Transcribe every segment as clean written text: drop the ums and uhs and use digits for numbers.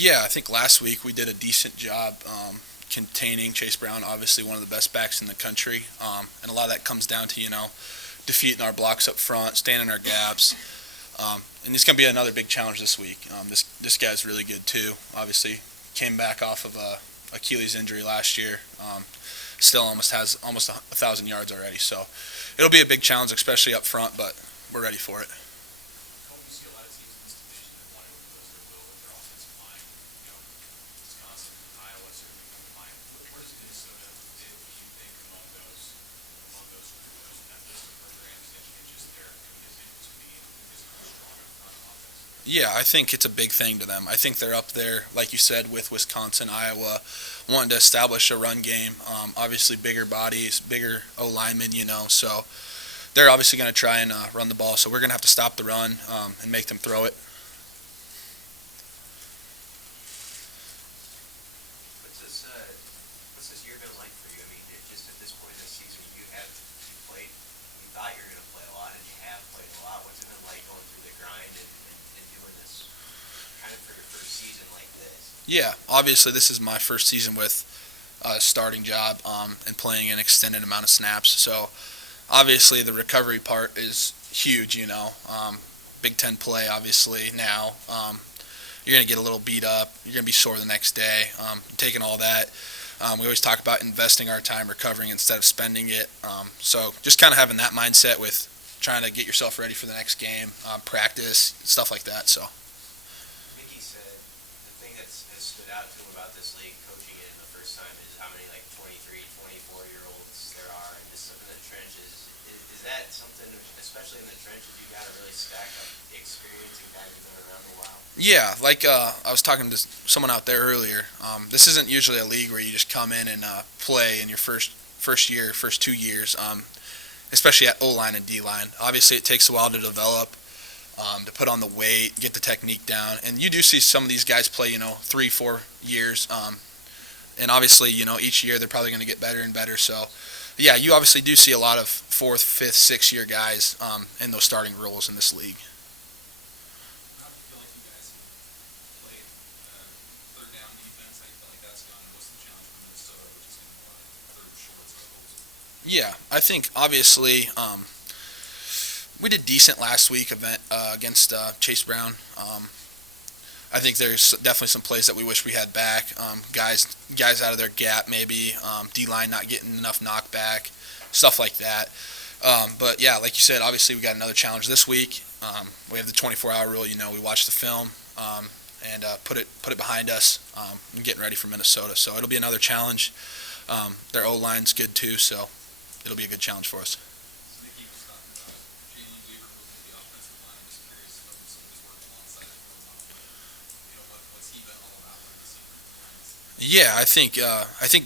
Yeah, I think last week we did a decent job containing Chase Brown, obviously one of the best backs in the country, and a lot of that comes down to defeating our blocks up front, staying in our gaps, and it's going to be another big challenge this week. This guy's really good too. Obviously, came back off of a Achilles injury last year. Still has almost 1,000 yards already, so it'll be a big challenge, especially up front. But we're ready for it. Yeah, I think it's a big thing to them. I think they're up there, like you said, with Wisconsin, Iowa, wanting to establish a run game. Obviously, bigger bodies, bigger O linemen, so they're obviously going to try and run the ball. So we're going to have to stop the run and make them throw it. What's this year been like for you? I mean, just at this point in the season, you thought you were going to play a lot, and you have played a lot. What's it been like going through the grind and doing this kind of for your first season like this? Yeah, obviously this is my first season with a starting job and playing an extended amount of snaps. So obviously the recovery part is huge. Big Ten play, obviously, now. You're going to get a little beat up. You're going to be sore the next day. Taking all that. We always talk about investing our time recovering instead of spending it. So just kind of having that mindset with trying to get yourself ready for the next game, practice, stuff like that. So. Mickey said the thing has stood out to him about this league, coaching it the first time, is how many 23, 24-year-olds there are, and just in the trenches. Is that something, especially in the trenches, you got to really stack up experience and guys who've been around a while? Yeah, like I was talking to someone out there earlier. This isn't usually a league where you just come in and play in your first year, first 2 years, especially at O-line and D-line. Obviously, it takes a while to develop, to put on the weight, get the technique down. And you do see some of these guys play, 3-4 years. And obviously, each year they're probably going to get better and better. So, yeah, you obviously do see a lot of 4th, 5th, 6th-year guys in those starting roles in this league. Yeah, I think obviously we did decent last week against Chase Brown. I think there's definitely some plays that we wish we had back. Guys out of their gap maybe. D-line not getting enough knockback, stuff like that. But yeah, like you said, obviously we got another challenge this week. We have the 24-hour rule. We watch the film and put it behind us and getting ready for Minnesota. So it'll be another challenge. Their O-line's good too, so it'll be a good challenge for us. Yeah, I think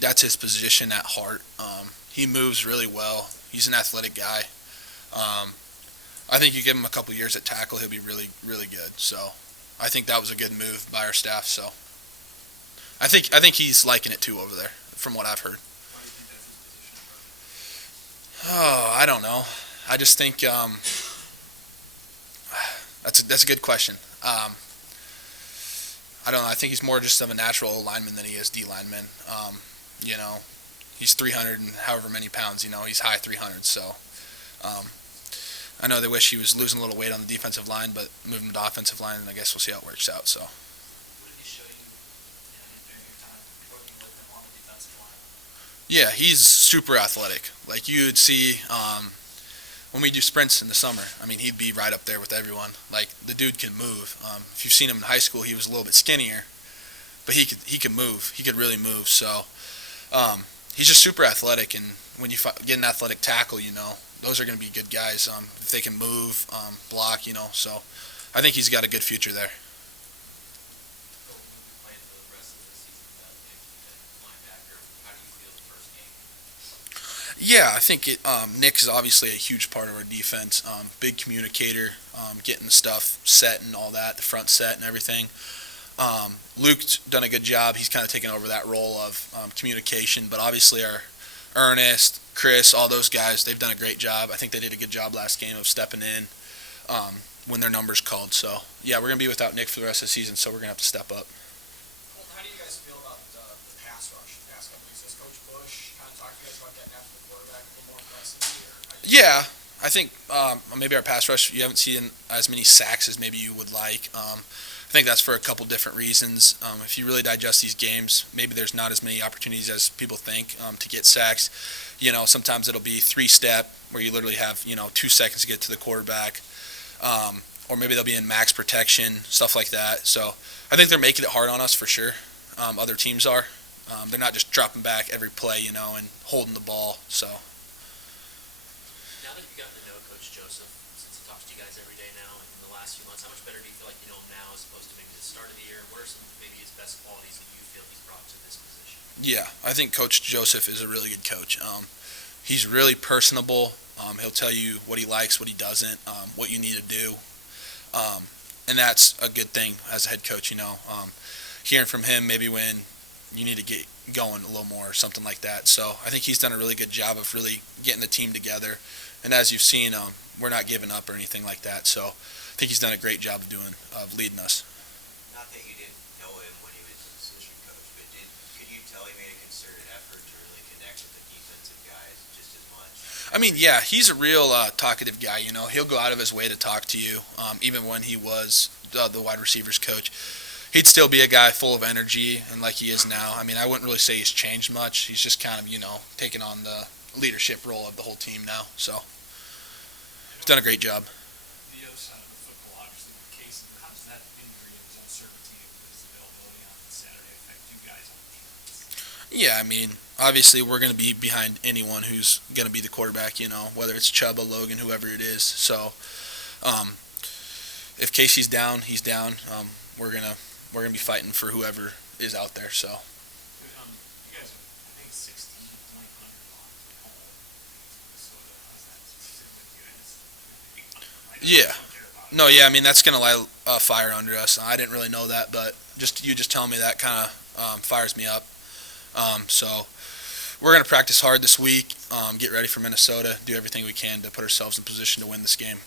that's his position at heart. He moves really well. He's an athletic guy. I think you give him a couple years at tackle, he'll be really, really good. So I think that was a good move by our staff. So I think he's liking it too over there, from what I've heard. Oh, I don't know. I just think that's a good question. I don't know. I think he's more just of a natural lineman than he is D lineman. He's 300 and however many pounds. He's high 300s. So I know they wish he was losing a little weight on the defensive line, but moving to the offensive line, and I guess we'll see how it works out. So. What did he show you during your time working with him on the defensive line? Yeah, he's super athletic. Like you would see when we do sprints in the summer. I mean, he'd be right up there with everyone. Like the dude can move. If you've seen him in high school, he was a little bit skinnier, but he could move. He could really move. So he's just super athletic. And when you get an athletic tackle, those are going to be good guys if they can move, block. So I think he's got a good future there. Yeah, I think Nick is obviously a huge part of our defense. Big communicator, getting the stuff set and all that, the front set and everything. Luke's done a good job. He's kind of taken over that role of communication. But obviously our Ernest, Chris, all those guys, they've done a great job. I think they did a good job last game of stepping in when their number's called. So, yeah, we're going to be without Nick for the rest of the season, so we're going to have to step up. Yeah, I think maybe our pass rush, you haven't seen as many sacks as maybe you would like. I think that's for a couple different reasons. If you really digest these games, maybe there's not as many opportunities as people think to get sacks. Sometimes it'll be three-step where you literally have 2 seconds to get to the quarterback, or maybe they'll be in max protection, stuff like that. So I think they're making it hard on us for sure. Other teams are. They're not just dropping back every play, and holding the ball. So. Now that you've gotten to know Coach Joseph, since he talks to you guys every day now and in the last few months, how much better do you feel like you know him now as opposed to maybe the start of the year? What are some maybe his best qualities that you feel he's brought to this position? Yeah, I think Coach Joseph is a really good coach. He's really personable. He'll tell you what he likes, what he doesn't, what you need to do. And that's a good thing as a head coach, hearing from him maybe when you need to get going a little more or something like that. So I think he's done a really good job of really getting the team together. And as you've seen, we're not giving up or anything like that. So I think he's done a great job of leading us. Not that you didn't know him when he was an assistant coach, but could you tell he made a concerted effort to really connect with the defensive guys just as much? I mean, yeah, he's a real talkative guy. He'll go out of his way to talk to you. Even when he was the wide receivers coach, he'd still be a guy full of energy and like he is now. I mean, I wouldn't really say he's changed much. He's just kind of taking on the leadership role of the whole team now. So he's done a great job. The other side of the football, obviously, with Casey, how does that injury and his uncertainty of his availability on Saturday affect you guys on defense? Yeah, I mean, obviously we're going to be behind anyone who's going to be the quarterback, whether it's Chuba, Logan, whoever it is. So if Casey's down, he's down. We're gonna be fighting for whoever is out there. So. You guys are, I think, 16 point underdogs at home against Minnesota. How's that sit with you? And it's a big underdog. Yeah. Don't care about it. No, yeah, I mean that's gonna light a fire under us. I didn't really know that, but you just telling me that kind of fires me up. So we're gonna practice hard this week. Get ready for Minnesota. Do everything we can to put ourselves in position to win this game.